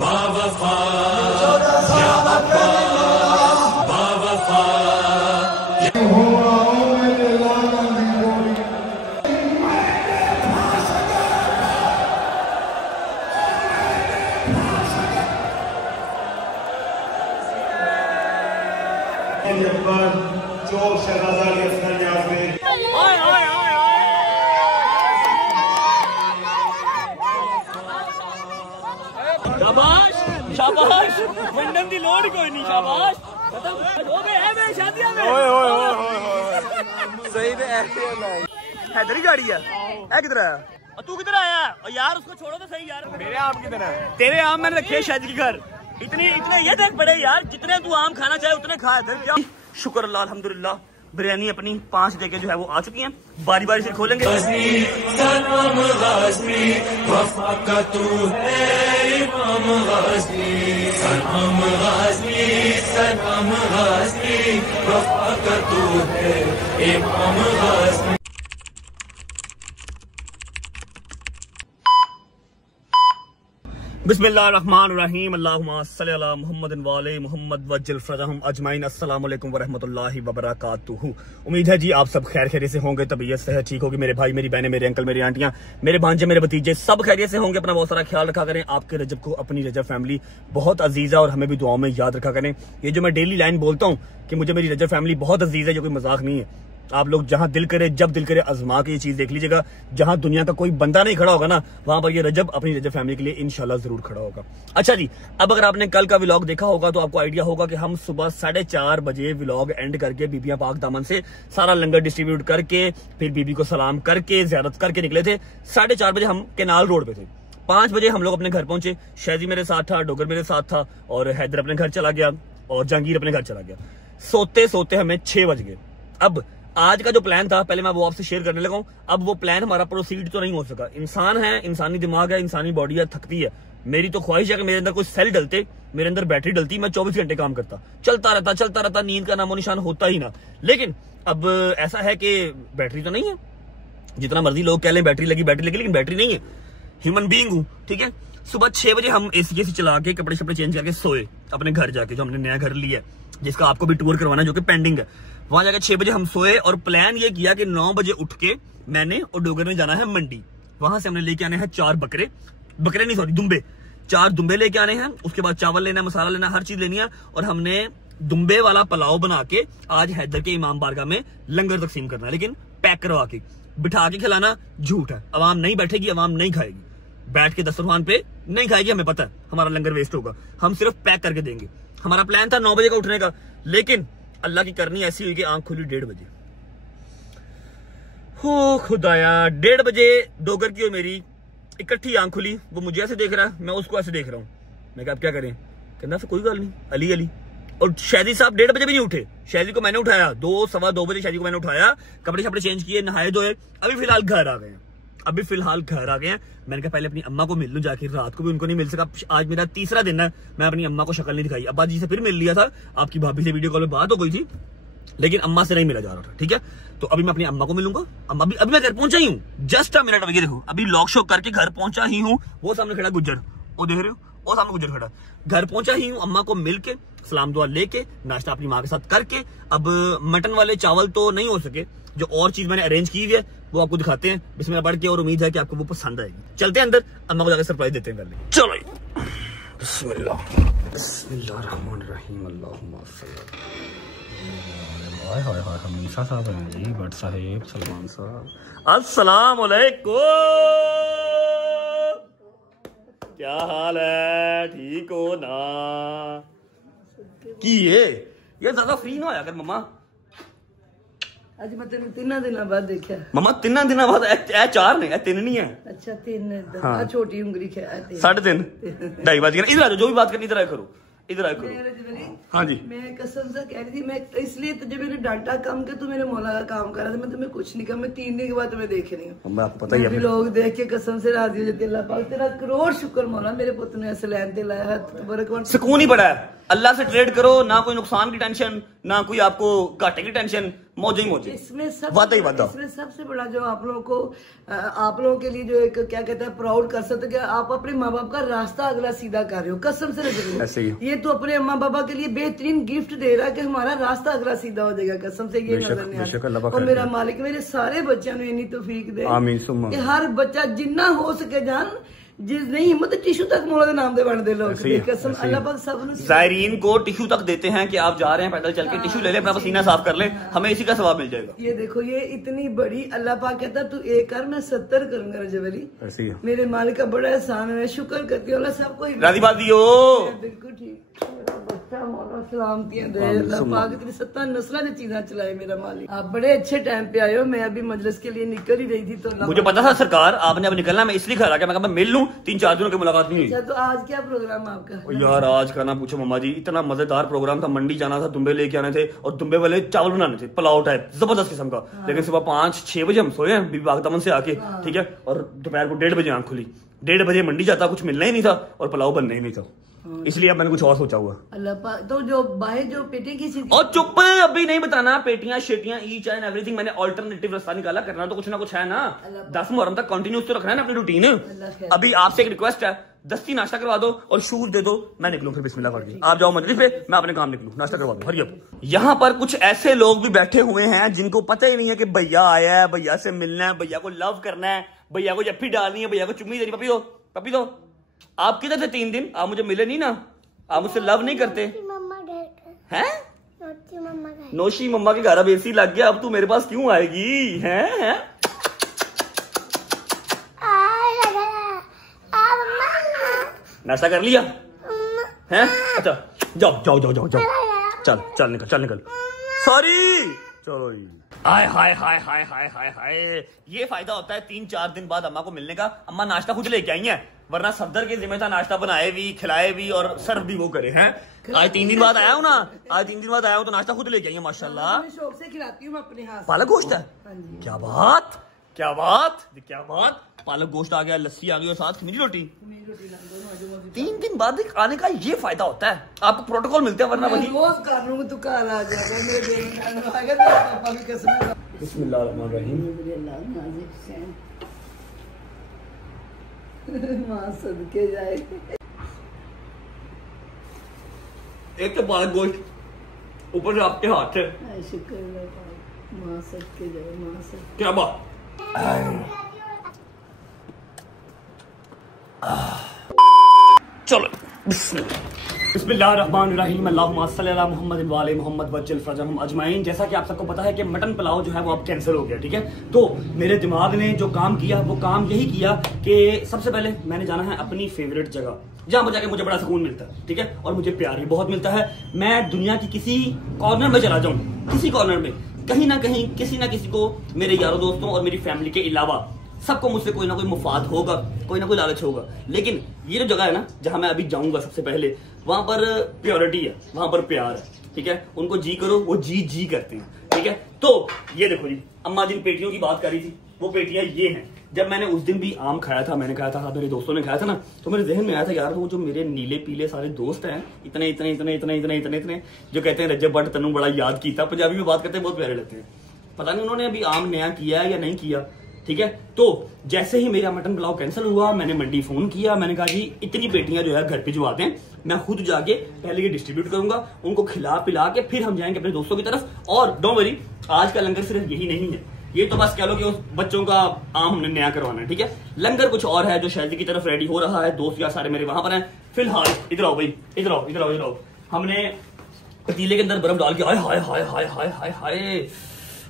बावफा या अब्बा बावफा जो शहजादा अली असगर न्याज में शाबाश शाबाश वंडन दी लोड़ कोई नहीं शाबाश खत्म हो गए है मेरी शादियां में ओए ओए ओए सही है हैदरी गाड़ी है किधर है और तू किधर आया और यार उसको छोड़ो तो सही यार मेरे आम किधर है तेरे आम मैंने रखे शादी के घर इतने ये देख पड़े यार जितने तू आम खाना चाहे उतने खा इधर क्या शुक्र अल्लाह अल्हम्दुलिल्लाह बिरयानी अपनी 5 देके जो है वो आ चुकी हैं बारी बारी से खोलेंगे सनम गाज़नी वफा का तू है इमाम गाज़नी सनम गाज़नी वफा का तू है इमाम गाज़नी बिस्मिल्लाहिर्रहमानिर्रहीम अल्लाहुम्मा सल्लि अला मुहम्मदिन व आले मुहम्मद वज्जल फरजहम अजमाइन अस्सलाम वालेकुम व रहमतुल्लाहि व बरकातुहू। उम्मीद है जी आप सब खैर खैरियत से होंगे, तबीयत सेहत ठीक होगी। मेरे भाई मेरी बहनें मेरे अंकल मेरी आंटियां मेरे भांजे मेरे भतीजे सब खैरियत से होंगे। अपना बहुत सारा ख्याल रखा करें। आपके रजब को अपनी रजब फैमिली बहुत अजीज है और हमें भी दुआओं में याद रखा करें। ये जो मैं डेली लाइन बोलता हूँ कि मुझे मेरी रजब फैमिली बहुत अजीज है, जो कोई मजाक नहीं है। आप लोग जहां दिल करे जब दिल करे आजमा के ये चीज देख लीजिएगा। जहां दुनिया का कोई बंदा नहीं खड़ा होगा ना, वहां पर ये रजब अपनी रजब फैमिली के लिए इंशाल्लाह जरूर खड़ा होगा। अच्छा जी, अब अगर आपने कल का व्लॉग देखा होगा तो आपको आइडिया होगा कि हम सुबह 4:30 बजे व्लॉग एंड करके बीबियां पाक दामन से सारा लंगर डिस्ट्रीब्यूट करके फिर बीबी को सलाम करके ज़ियारत करके निकले थे। 4:30 बजे हम केनाल रोड पे थे। 5 बजे हम लोग अपने घर पहुंचे। शहजी मेरे साथ था, डोगर मेरे साथ था और हैदर अपने घर चला गया और जहांगीर अपने घर चला गया। सोते सोते हमें 6 बज गए। अब आज का जो प्लान था पहले मैं वो आपसे शेयर करने लगा हूं। अब वो प्लान हमारा प्रोसीड तो नहीं हो सका। इंसान है, इंसानी दिमाग है, इंसानी बॉडी है, थकती है। मेरी तो ख्वाहिश है कि मेरे अंदर कोई सेल डलते, मेरे अंदर बैटरी डलती, मैं 24 घंटे काम करता, चलता रहता, नींद का नामो निशान होता ही ना। लेकिन अब ऐसा है कि बैटरी तो नहीं है। जितना मर्जी लोग कह लें बैटरी लगी लेकिन बैटरी नहीं है। ह्यूमन बीइंग हूं, ठीक है। सुबह 6 बजे हम एसी चला के कपड़े शपड़े चेंज करके सोए अपने घर जाके, जो हमने नया घर लिया जिसका आपको भी टूर करवाना है, जो कि पेंडिंग है। वहां जाके 6 बजे हम सोए और प्लान ये किया कि 9 बजे उठ के मैंने और डोगर ने जाना है मंडी। वहां से हमने लेके आने हैं 4 दुम्बे। 4 दुम्बे लेके आने हैं। उसके बाद चावल लेना है, मसाला लेना, हर चीज लेनी है। और हमने दुम्बे वाला पुलाव बना के आज हैदर के इमाम बारगाह में लंगर तकसीम करना है, लेकिन पैक करवा के। बिठा के खिलाना झूठ है। अवाम नहीं बैठेगी, अवाम नहीं खाएगी, बैठ के दस्तरखान पे नहीं खाएगी। हमें पता है हमारा लंगर वेस्ट होगा, हम सिर्फ पैक करके देंगे। हमारा प्लान था 9 बजे का उठने का, लेकिन अल्लाह की करनी ऐसी हुई कि आंख खुली 1:30 बजे। हो खुदाया, 1:30 बजे डोगर की और मेरी इकट्ठी आंख खुली। वो मुझे ऐसे देख रहा है, मैं उसको ऐसे देख रहा हूँ। मैं कहा अब क्या करें? कहना कोई गल नहीं, अली अली। और शहजी साहब 1:30 बजे भी नहीं उठे। शहजी को मैंने उठाया 2 सवा 2 बजे शहजी को मैंने उठाया, कपड़े शपड़े चेंज किए, नहाए धोए। अभी फिलहाल घर आ गए हैं। मैंने कहा पहले अपनी अम्मा को मिल लूं जाके, रात को भी उनको नहीं मिल सका। आज मेरा 3रा दिन है, मैं अपनी अम्मा को शक्ल नहीं दिखाई। अब्बा जी से फिर मिल लिया था, आपकी भाभी से वीडियो कॉल पे बात हो गई थी, लेकिन अम्मा से नहीं मिला जा रहा था, ठीक है। तो अभी मैं अपनी अम्मा को मिलूंगा। अम्मा भी अभी मैं घर पहुंचा ही हूँ, जस्ट अ मिनट। अभी देखो, अभी लॉक शॉक करके घर पहुंचा ही हूँ। वो सामने खड़ा गुज्जर, वो देख रहे हो, वो सामने गुज्जर खड़ा। घर पहुंचा ही हूँ, अम्मा को मिल के सलाम दुआ लेके नाश्ता अपनी माँ के साथ करके। अब मटन वाले चावल तो नहीं हो सके, जो और चीज मैंने अरेंज की हुई है वो आपको दिखाते हैं बिस्मिल्लाह पढ़ के, और उम्मीद है कि आपको वो पसंद आएगी। चलते हैं अंदर, अम्मा को जाकर सरप्राइज देते हैं पहले। चलो बिस्मिल्लाहिर्रहमानिर्रहीम। अल्लाहुम्मा हाय हाय हाय, हमीसा साहब हैं जी, भट्ट साहिब, सलमान साहब, अस्सलाम वालेकुम। क्या हाल है? ठीक हो ना? की ये ज्यादा फ्री ना होया कर मम्मा। ਅੱਜ ਮੈਂ ਤੈਨੂੰ 3 ਦਿਨਾਂ ਬਾਅਦ ਦੇਖਿਆ। मम्मा 3 दिनों बाद? ए 4 ने, ए 3 नहीं है। अच्छा 3 हाँ। छोटी उंगली है 3:30 2:30 बज गए। इधर आ जाओ, जो भी बात करनी इधर आया करो, इधर आया करो। हाँ जी, मैं कसम से कह रही थी, मैं इसलिए तुझे मैंने डांटा काम के, तू मेरे मौला का काम कर रहा था। मैं तुम्हें कुछ नहीं कहा, मैं 3 दिन के बाद तुम्हें देख रही हूँ। आपको पता ही है, लोग देख के कसम से राजी हो जाते। अल्लाह पाक तेरा करोड़ शुक्र मौला, मेरे पुत्र ने ऐसे लैन ते लाया है। सुकून ही बड़ा है। अल्लाह से ट्रेड करो, ना कोई नुकसान की टेंशन, ना कोई आपको घाटे की टेंशन, मौजे ही मौजे। इसमें सबसे बड़ा जो आप लोगों को आप लोगों के लिए जो एक क्या कहते हैं प्राउड कर सकते, कि आप अपने माँ बाप का रास्ता अगला सीधा कर रहे हो, कसम से ऐसे ही। ये तो अपने अम्मा बाबा के लिए बेहतरीन गिफ्ट दे रहा है कि हमारा रास्ता अगला सीधा हो जाएगा, कसम से। ये नजर नहीं आता। और मेरा मालिक मेरे सारे बच्चों ने इन्हीं तौफीक दे, आमीन। हर बच्चा जिन्ना हो सके जान, जिस नहीं हिम्मत टिश्यू तक मौला के नाम दे बन दे लोग, कसम अल्लाह पाक सब ज़ायरीन को टिश्यू तक देते हैं कि आप जा रहे हैं पैदल चल के टिश्यू ले ले, अपना पसीना साफ कर ले, हमें इसी का सवाब मिल जाएगा। ये देखो, ये इतनी बड़ी अल्लाह पाक कहता तू एक कर, मैं 70 करूंगा रजब अली। मेरे मालिक का बड़ा एहसान है, मैं शुक्र करती हूँ सबको। राजी बात दियो, बिल्कुल ठीक। बच्चा मौला सलामतियां दे, अल्लाह पाक तेरी 70 नस्ल की चीजें चलाए मेरा मालिक। आप बड़े अच्छे टाइम पे आए हो, मैं अभी मजलिस के लिए निकल ही रही थी तो मुझे पता था सरकार आपने अब निकलना, मैं इसलिए खड़ा मैं कहा मिल लूं, 3-4 दिनों की मुलाकात नहीं हुई। तो आज क्या प्रोग्राम आपका? यार आज का ना पूछो मम्मा जी, इतना मजेदार प्रोग्राम था। मंडी जाना था, दुम्बे लेके आने थे और दुम्बे वाले चावल बनाने थे, पुलाव टाइप जबरदस्त किस्म का। लेकिन सुबह 5-6 बजे हम सोए हैं बीबी बागदमन से आके, ठीक है, और दोपहर को 1:30 बजे आंख खुली। 1:30 बजे मंडी जाता, कुछ मिलना ही नहीं था और पुलाव बनना ही नहीं था, इसलिए अब मैंने कुछ और सोचा हुआ। अल्लाह पाक तो जो बाहर जो पेटी की चीज, और चुप, अभी नहीं बताना। पेटियां शेटियां ईच एंड एवरीथिंग, मैंने अल्टरनेटिव रास्ता निकाला। करना तो कुछ ना कुछ है ना, 10 मुहर्रम तक कंटिन्यूस तो रखना है ना अपनी रूटीन। अभी आपसे एक रिक्वेस्ट है, दस्ती नाश्ता करवा दो और शूज दे दो, मैं निकलूं फिर बिस्मिल्लाह पढ़ के। आप जाओ मजलिस पे, मैं अपने काम निकलूं, नाश्ता करवा दो, हरी अप। यहाँ पर कुछ ऐसे लोग भी बैठे हुए हैं जिनको पता ही नहीं है कि भैया आया है, भैया से मिलना है, भैया को लव करना है, भैया को जफ्फी डालनी है, भैया को चुम्मी देनी। पपी दो, पपी दो। आप किधर थे 3 दिन? आप मुझे मिले नहीं ना, आप मुझसे लव नहीं करते हैं? नोशी मम्मा के घर अब एसी लग गया, अब तू मेरे पास क्यों आएगी? हैं? नाश्ता कर लिया हैं? अच्छा जाओ जाओ जाओ जाओ जाओ, चल निकल, चल निकल। सॉरी, चलो। हाय हाय हाय हाय हाय हाय हाय, ये फायदा होता है 3-4 दिन बाद अम्मा को मिलने का। अम्मा नाश्ता खुद लेके आई हैं, वरना सफदर के जिम्मे था नाश्ता बनाए भी, खिलाए भी और सर्व भी वो करे हैं। आज 3 दिन बाद आया हूँ ना, आज 3 दिन बाद आया हूँ तो नाश्ता खुद लेके आई है माशाल्लाह। शौक से खिलाती हूँ अपने हाथ। पालक गोश्त है, क्या बात, क्या बात, क्या बात। पालक गोश्त आ गया, लस्सी आ गई और साथ मेरी रोटी। 3 दिन बाद आने का ये फायदा होता है, आपको प्रोटोकॉल मिलते हैं, वरना वही रोज कर लूंगा तू कल आ जाएगा। मेरे बेटे आ गया, पापा की कसम। बिस्मिल्लाहिर्रहमानिर्रहीम। मां सदके जाए। एक तो पालक गोश्त, ऊपर से आपके हाथ से, शुक्र है मां सदके जाए, मां सदके। क्या बात। चलो बिस्मिल्लाहिर्रहमानिर्रहीम, अल्लाहुम्मा सल्ली अला मुहम्मद व आले मुहम्मद वज्जल फरजहम अजमाइन। जैसा कि आप सबको पता है कि मटन पुलाव जो है वो अब कैंसिल हो गया, ठीक है। तो मेरे दिमाग ने जो काम किया वो काम यही किया कि सबसे पहले मैंने जाना है अपनी फेवरेट जगह, जहां पर जाके मुझे बड़ा सुकून मिलता है, ठीक है, और मुझे प्यार भी बहुत मिलता है। मैं दुनिया की किसी कॉर्नर में चला जाऊं, किसी कॉर्नर में, कहीं ना कहीं किसी ना किसी को, मेरे यारों दोस्तों और मेरी फैमिली के अलावा सबको मुझसे कोई ना कोई मुफाद होगा, कोई ना कोई लालच होगा। लेकिन ये जो जगह है ना जहां मैं अभी जाऊंगा सबसे पहले, वहां पर प्योरिटी है, वहां पर प्यार है, ठीक है। उनको जी करो, वो जी जी करते हैं, ठीक है। तो ये देखो जी, अम्मा जिन पेटियों की बात कर रही थी वो पेटियां ये हैं। जब मैंने उस दिन भी आम खाया था, मैंने खाया था, मेरे दोस्तों ने खाया था ना, तो मेरे जहन में आया था यार वो जो मेरे नीले पीले सारे दोस्त हैं, इतने इतने इतने इतने इतने इतने इतने जो कहते हैं रजब बट तनु बड़ा याद कीता, पंजाबी में बात करते हैं, बहुत प्यारे लगते हैं। पता नहीं उन्होंने अभी आम नया किया है या नहीं किया, ठीक है। तो जैसे ही मेरा मटन पुलाव कैंसिल हुआ, मैंने मंडी फोन किया, मैंने कहा जी इतनी पेटियां जो है घर भिजवा दें, मैं खुद जाके पहले ये डिस्ट्रीब्यूट करूंगा, उनको खिला पिला के फिर हम जाएंगे अपने दोस्तों की तरफ। और डोंट वरी, आज का लंगर सिर्फ यही नहीं है, ये तो बस कह लो कि उस बच्चों का आम हमने नया करवाना है, ठीक है। लंगर कुछ और है जो शादी की तरफ रेडी हो रहा है, दोस्त यार सारे मेरे वहां पर हैं। फिलहाल इधर आओ भाई, इधर आओ, इधर आओ, इधर आओ। हमने पतीले के अंदर बर्फ डाल के, हाय हाय हाय हाय हाय हाय हाय,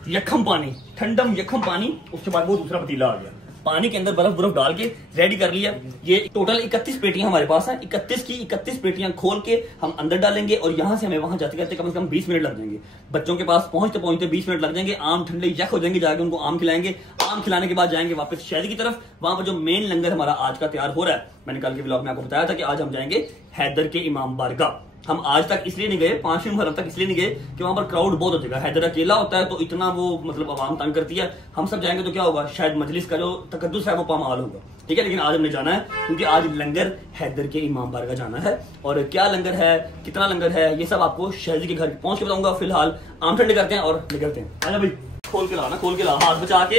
यखम पानी, ठंडम यखम पानी, उसके बाद वो दूसरा पतीला आ गया, पानी के अंदर बर्फ डाल के रेडी कर लिया। ये टोटल 31 पेटियां हमारे पास हैं, 31 की 31 पेटियां खोल के हम अंदर डालेंगे और यहां से हमें वहां जाते जाते कम से कम 20 मिनट लग जाएंगे। बच्चों के पास पहुंचते पहुंचते 20 मिनट लग जाएंगे, आम ठंडे यक हो जाएंगे, जाके उनको आम खिलाएंगे। आम खिलाने के बाद जाएंगे वापस शहर की तरफ, वहां पर जो मेन लंगर हमारा आज का तैयार हो रहा है, मैंने कल के व्लॉग में आपको बताया था कि आज हम जाएंगे हैदर के इमाम बारगाह। हम आज तक इसलिए नहीं गए, 5वीं मुहर्रम तक इसलिए नहीं गए कि वहां पर क्राउड बहुत हो जाएगा, हैदर अकेला होता है तो इतना वो मतलब आवाम तंग करती है। हम सब जाएंगे तो क्या होगा, शायद मजलिस का जो तकद्दुस है वो पामाल होगा। ठीक है। लेकिन आज हमने जाना है क्योंकि आज लंगर हैदर के इमाम बारगाह जाना है, और क्या लंगर है, कितना लंगर है, ये सब आपको शहजी के घर पहुंच के बताऊंगा। फिलहाल आम ठंडे करते हैं और निकलते हैं। आजा भाई, खोल के ला ना, खोल के ला, हाथ बचा के।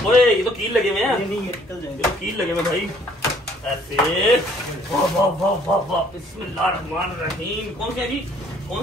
ओए ये तो कील लगे हुए हैं, ये तो कील लगे हुए भाई ऐसे। वाह वाह वाह वाह वाह, बिस्मिल्लाहिर्रहमानिर्रहीम। कौन से है जी, कौन